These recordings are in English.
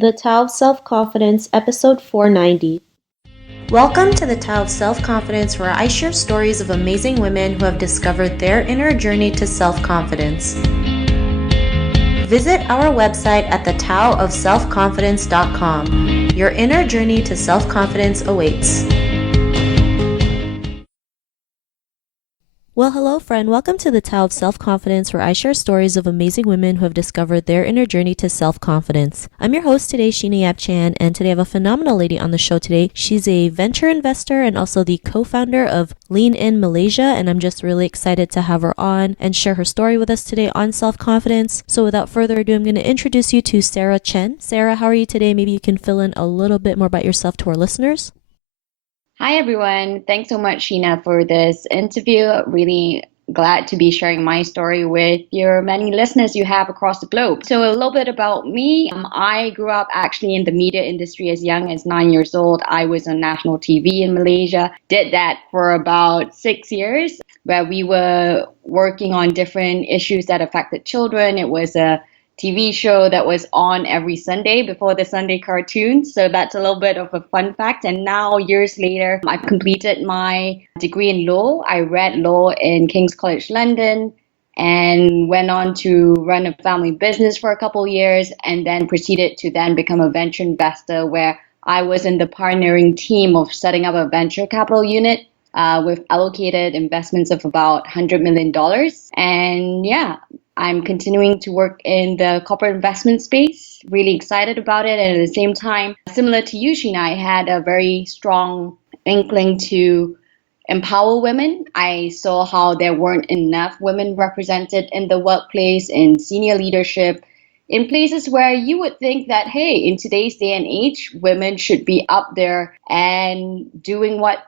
The Tao of Self-Confidence, episode 490. Welcome to the Tao of Self-Confidence, where I share stories of amazing women who have discovered their inner journey to self-confidence. Visit our website at thetaoofselfconfidence.com. Your inner journey to self-confidence awaits. Well, hello, friend. Welcome to the Tao of Self-Confidence, where I share stories of amazing women who have discovered their inner journey to self-confidence. I'm your host today, Chen, and today I have a phenomenal lady on the show today. She's a venture investor and also the co-founder of Lean In Malaysia, and I'm just really excited to have her on and share her story with us today on self-confidence. So without further ado, I'm going to introduce you to Sarah Chen. Sarah, how are you today? Maybe you can fill in a little bit more about yourself to our listeners. Hi, everyone. Thanks so much, Sheena, for this interview. Really glad to be sharing my story with your many listeners you have across the globe. So a little bit about me. I grew up actually in the media industry as young as 9 years old. I was on national TV in Malaysia, did that for about 6 years, where we were working on different issues that affected children. It was a TV show that was on every Sunday before the Sunday cartoons. So that's a little bit of a fun fact. And now, years later, I've completed my degree in law. I read law in King's College London and went on to run a family business for a couple of years and then proceeded to then become a venture investor where I was in the pioneering team of setting up a venture capital unit with allocated investments of about $100 million. And yeah, I'm continuing to work in the corporate investment space, really excited about it. And at the same time, similar to you, Sheena, I had a very strong inkling to empower women. I saw how there weren't enough women represented in the workplace, in senior leadership, in places where you would think that, hey, in today's day and age, women should be up there and doing what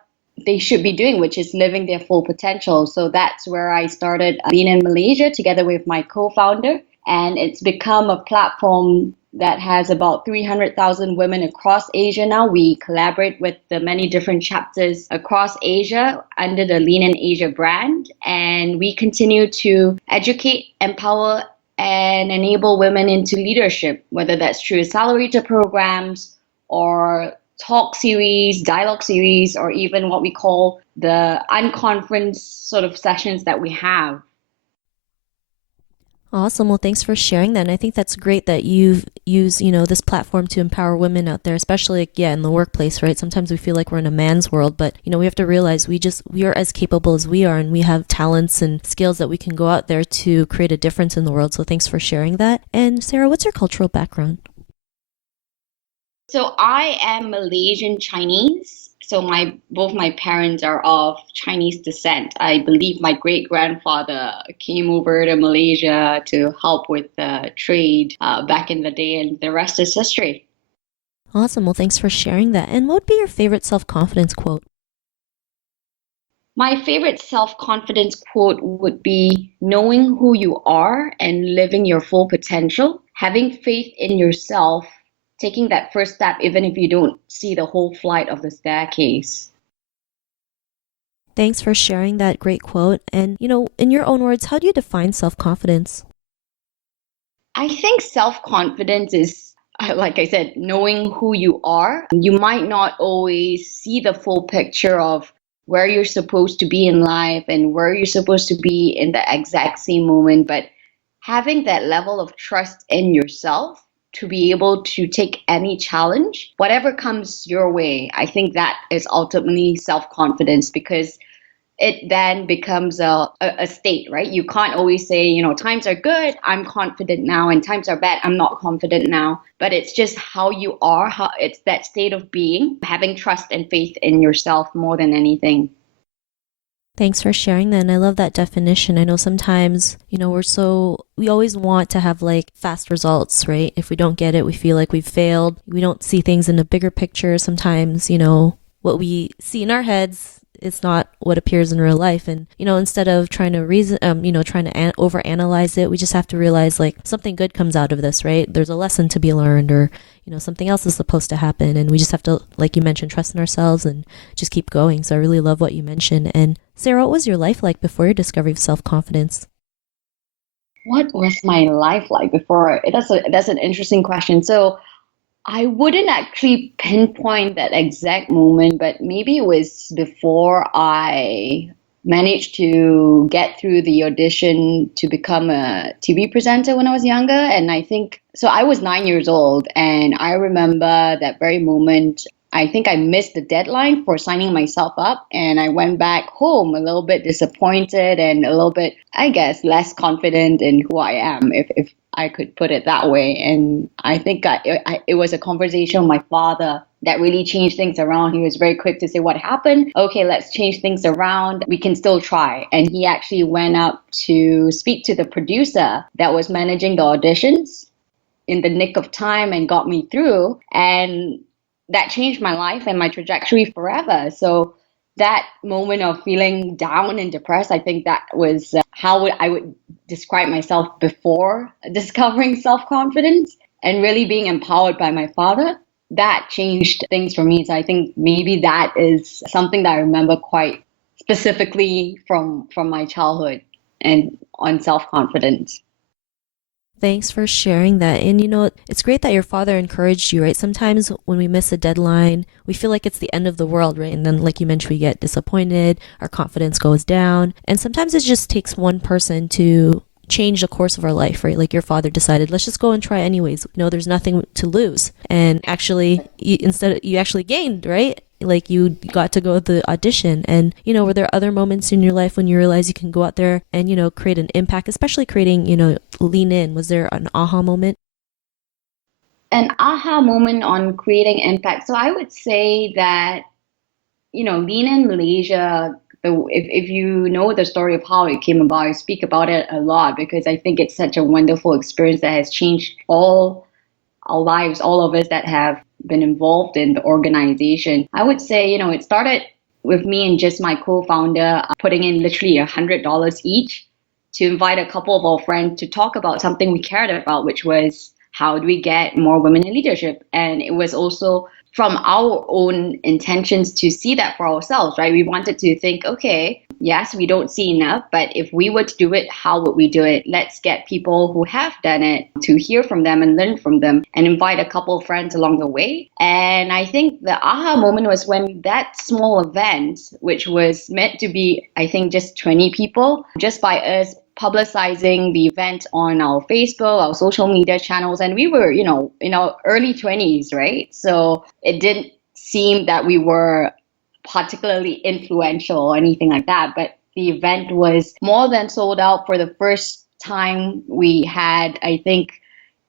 they should be doing, which is living their full potential. So that's where I started Lean In Malaysia together with my co-founder. And it's become a platform that has about 300,000 women across Asia now. We collaborate with the many different chapters across Asia under the Lean In Asia brand. And we continue to educate, empower, and enable women into leadership, whether that's through accelerator programs or talk series, dialogue series, or even what we call the unconference sort of sessions that we have. Awesome. Well, thanks for sharing that. And I think that's great that you've used, this platform to empower women out there, especially, in the workplace, right? Sometimes we feel like we're in a man's world, but, we have to realize we are as capable as we are, and we have talents and skills that we can go out there to create a difference in the world. So thanks for sharing that. And Sarah, what's your cultural background? So I am Malaysian Chinese. So both my parents are of Chinese descent. I believe my great-grandfather came over to Malaysia to help with the trade back in the day, and the rest is history. Awesome. Well, thanks for sharing that. And what would be your favorite self-confidence quote? My favorite self-confidence quote would be knowing who you are and living your full potential, having faith in yourself, taking that first step, even if you don't see the whole flight of the staircase. Thanks for sharing that great quote. And, in your own words, how do you define self-confidence? I think self-confidence is, like I said, knowing who you are. You might not always see the full picture of where you're supposed to be in life and where you're supposed to be in the exact same moment, but having that level of trust in yourself to be able to take any challenge, whatever comes your way. I think that is ultimately self-confidence, because it then becomes a state, right? You can't always say, times are good, I'm confident now, and times are bad, I'm not confident now. But it's just how you are, how it's that state of being, having trust and faith in yourself more than anything. Thanks for sharing that. And I love that definition. I know sometimes, we always want to have fast results, right? If we don't get it, we feel like we've failed. We don't see things in a bigger picture. Sometimes, what we see in our heads, it's not what appears in real life. And, instead of trying to overanalyze it, we just have to realize something good comes out of this, right? There's a lesson to be learned, or, something else is supposed to happen. And we just have to, like you mentioned, trust in ourselves and just keep going. So I really love what you mentioned. And Sarah, what was your life like before your discovery of self-confidence? What was my life like before? That's an interesting question. So I wouldn't actually pinpoint that exact moment, but maybe it was before I managed to get through the audition to become a TV presenter when I was younger. And I think, so I was 9 years old, and I remember that very moment. I think I missed the deadline for signing myself up, and I went back home a little bit disappointed and a little bit, I guess, less confident in who I am, if I could put it that way. And I think it was a conversation with my father that really changed things around. He was very quick to say, "What happened? Okay, let's change things around. We can still try." And he actually went up to speak to the producer that was managing the auditions in the nick of time and got me through. And that changed my life and my trajectory forever. So that moment of feeling down and depressed, I think that was how I would describe myself before discovering self-confidence and really being empowered by my father. That changed things for me. So I think maybe that is something that I remember quite specifically from my childhood and on self-confidence. Thanks for sharing that. And it's great that your father encouraged you, right? Sometimes when we miss a deadline, we feel like it's the end of the world, right? And then, like you mentioned, we get disappointed, our confidence goes down. And sometimes it just takes one person to change the course of our life, right? Like your father decided, let's just go and try anyways. There's nothing to lose. And actually, you actually gained, right? Like you got to go to the audition. And were there other moments in your life when you realized you can go out there and create an impact, especially creating Lean In? Was there an aha moment? An aha moment on creating impact. So I would say that, Lean in Malaysia, if you know the story of how it came about, I speak about it a lot because I think it's such a wonderful experience that has changed all our lives, all of us that have been involved in the organization. I would say, it started with me and just my co-founder putting in literally $100 each to invite a couple of our friends to talk about something we cared about, which was how do we get more women in leadership? And it was also from our own intentions to see that for ourselves, right? We wanted to think, okay, yes, we don't see enough, but if we were to do it, how would we do it? Let's get people who have done it to hear from them and learn from them and invite a couple of friends along the way. And I think the aha moment was when that small event, which was meant to be, I think, just 20 people, just by us publicizing the event on our Facebook, our social media channels. And we were, in our early 20s, right? So it didn't seem that we were particularly influential or anything like that. But the event was more than sold out. For the first time, we had, I think,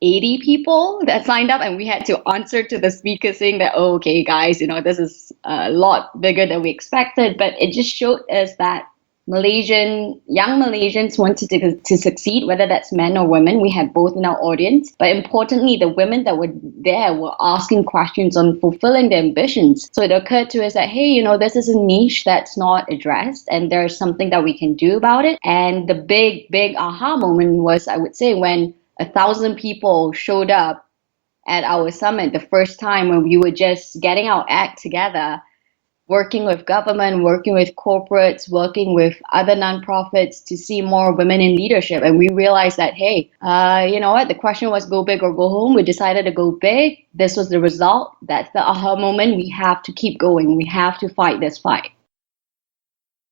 80 people that signed up, and we had to answer to the speaker saying that, oh, okay, guys, this is a lot bigger than we expected. But it just showed us that young Malaysians wanted to succeed, whether that's men or women. We had both in our audience. But importantly, the women that were there were asking questions on fulfilling their ambitions. So it occurred to us that, hey, this is a niche that's not addressed, and there's something that we can do about it. And the big, big aha moment was, I would say, when 1,000 people showed up at our summit the first time, when we were just getting our act together, working with government, working with corporates, working with other nonprofits to see more women in leadership. And we realized that, hey, you know what? The question was go big or go home. We decided to go big. This was the result. That's the aha moment. We have to keep going. We have to fight this fight.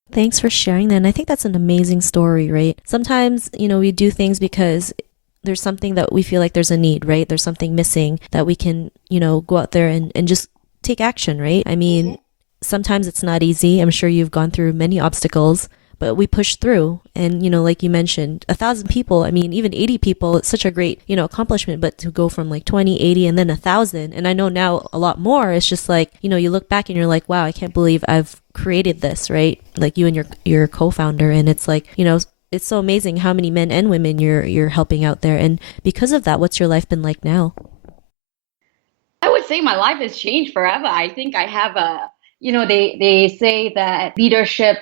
Thanks for sharing that. And I think that's an amazing story, right? Sometimes, we do things because there's something that we feel like there's a need, right? There's something missing that we can, go out there and just take action, right? I mean, sometimes it's not easy. I'm sure you've gone through many obstacles, but we push through. And, like you mentioned, 1,000 people, I mean, even 80 people, it's such a great, accomplishment, but to go from like 20, 80, and then 1,000. And I know now a lot more. It's just like, you look back and you're like, wow, I can't believe I've created this, right? Like you and your co-founder. And it's like, it's so amazing how many men and women you're helping out there. And because of that, what's your life been like now? I would say my life has changed forever. I think I have they say that leadership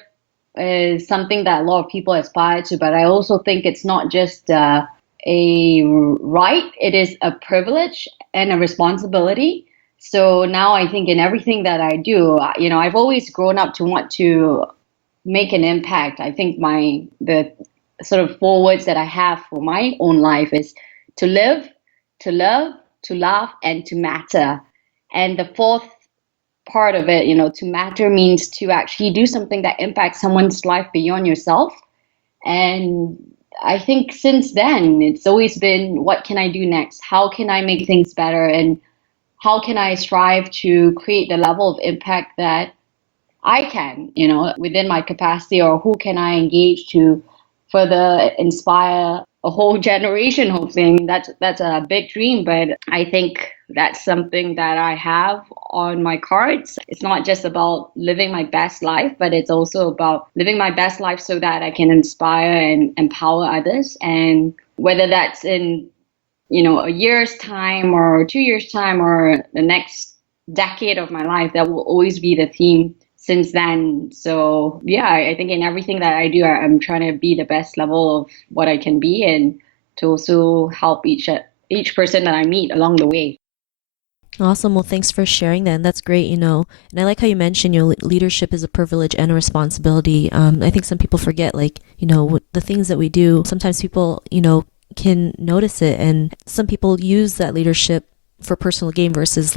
is something that a lot of people aspire to, but I also think it's not just a right, it is a privilege and a responsibility. So now I think in everything that I do, I've always grown up to want to make an impact. I think the sort of 4 words that I have for my own life is to live, to love, to love, and to matter. And the fourth part of it, to matter means to actually do something that impacts someone's life beyond yourself. And I think since then, it's always been, what can I do next? How can I make things better? And how can I strive to create the level of impact that I can, within my capacity, or who can I engage to further inspire a whole generation, hopefully. I mean, that's a big dream, but I think that's something that I have on my cards. It's not just about living my best life, but it's also about living my best life so that I can inspire and empower others. And whether that's in, a year's time or 2 years' time or the next decade of my life, that will always be the theme since then. So yeah, I think in everything that I do, I'm trying to be the best level of what I can be, and to also help each person that I meet along the way. Awesome. Well, thanks for sharing that. And that's great, And I like how you mentioned, leadership is a privilege and a responsibility. I think some people forget, the things that we do. Sometimes people, can notice it, and some people use that leadership for personal gain versus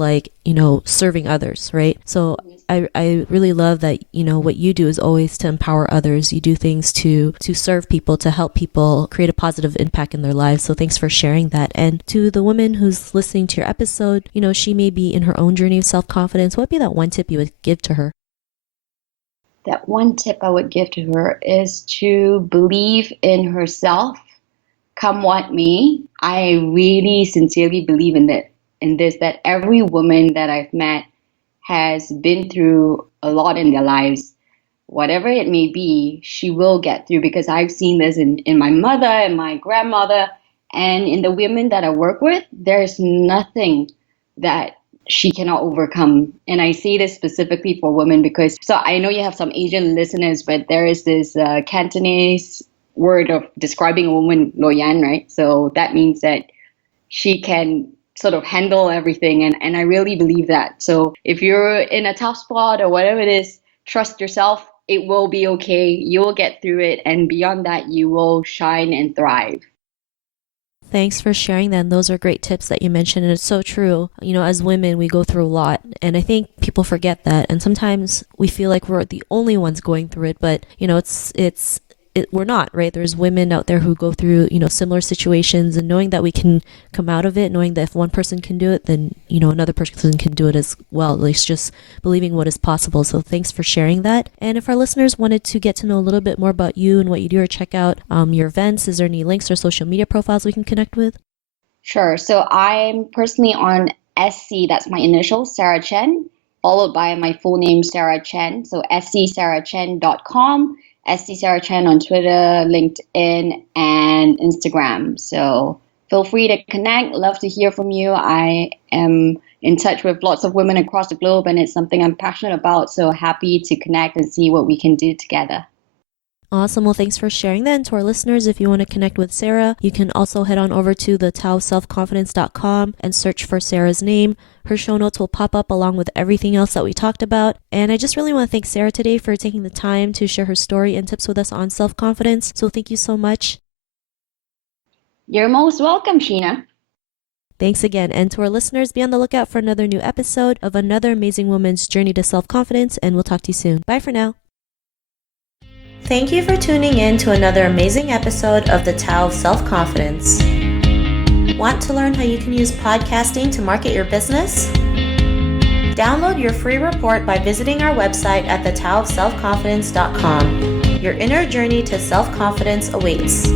serving others, right? So I really love that, what you do is always to empower others. You do things to serve people, to help people create a positive impact in their lives. So thanks for sharing that. And to the woman who's listening to your episode, she may be in her own journey of self-confidence. What would be that one tip you would give to her? That one tip I would give to her is to believe in herself, come what may. I really sincerely believe in this, that every woman that I've met has been through a lot in their lives. Whatever it may be, she will get through, because I've seen this in my mother and my grandmother, and in the women that I work with. There's nothing that she cannot overcome. And I say this specifically for women because, so I know you have some Asian listeners, but there is this Cantonese word of describing a woman, lo yan, right? So that means that she can sort of handle everything. And I really believe that. So if you're in a tough spot or whatever it is, trust yourself. It will be okay. You'll get through it. And beyond that, you will shine and thrive. Thanks for sharing that. And those are great tips that you mentioned. And it's so true. As women, we go through a lot. And I think people forget that. And sometimes we feel like we're the only ones going through it. But, we're not, right? There's women out there who go through, similar situations, and knowing that we can come out of it, knowing that if one person can do it, then, another person can do it as well, at least just believing what is possible. So thanks for sharing that. And if our listeners wanted to get to know a little bit more about you and what you do, or check out your events, is there any links or social media profiles we can connect with? Sure. So I'm personally on SC, that's my initial, Sarah Chen, followed by my full name, Sarah Chen. So scsarahchen.com. SC Sarah Chen on Twitter, LinkedIn, and Instagram. So feel free to connect. Love to hear from you. I am in touch with lots of women across the globe, and it's something I'm passionate about. So happy to connect and see what we can do together. Awesome. Well, thanks for sharing that. And to our listeners, if you want to connect with Sarah, you can also head on over to the taoselfconfidence.com and search for Sarah's name. Her show notes will pop up along with everything else that we talked about. And I just really want to thank Sarah today for taking the time to share her story and tips with us on self-confidence. So thank you so much. You're most welcome, Sheena. Thanks again. And to our listeners, be on the lookout for another new episode of another amazing woman's journey to self-confidence. And we'll talk to you soon. Bye for now. Thank you for tuning in to another amazing episode of the Tao of Self-Confidence. Want to learn how you can use podcasting to market your business? Download your free report by visiting our website at thetaoofselfconfidence.com. Your inner journey to self-confidence awaits.